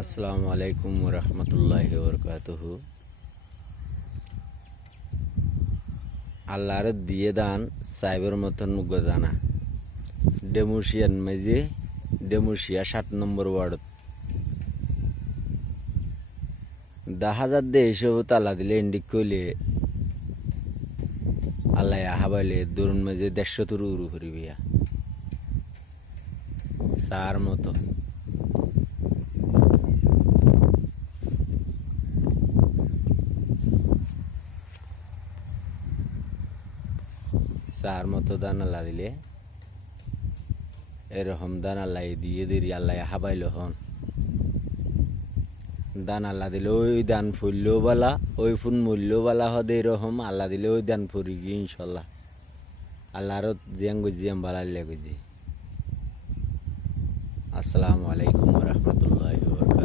আসসালামু আলাইকুম রহমতুল্লাহি বরকাতুহু। আল্লাহর দিয়ে দান সাইবের মতন গজানা ডেমুশিয়ান মাঝে ডেমুশিয়া 7 নম্বর ওয়ার্ড হাজার দে এসব তালা দিলে ইন্ডিক কইলে আল্লাহ হাবাইলে দরুন মাঝে 150 তুরু উরু করিবিয়া সার মতো সার মতো দান আল্লাহ দিলে এরকম দান আল্লাহ দিয়ে দিরি আল্লাহ হাবাইল হন দান আল্লাহ দিলে ওই দান ফুললেও বালা ওই ফুল মূল্যও বালা হদে এরকম আল্লাহ দিলে ওই দান ফুরি গিয়ে ইনশাল্লাহ আল্লাহর জিয়াং গুজিয়াম বালাইলে গুজি। আসসালামু আলাইকুম রহমতুল্লাহি ওয়া বারাকাতুহু।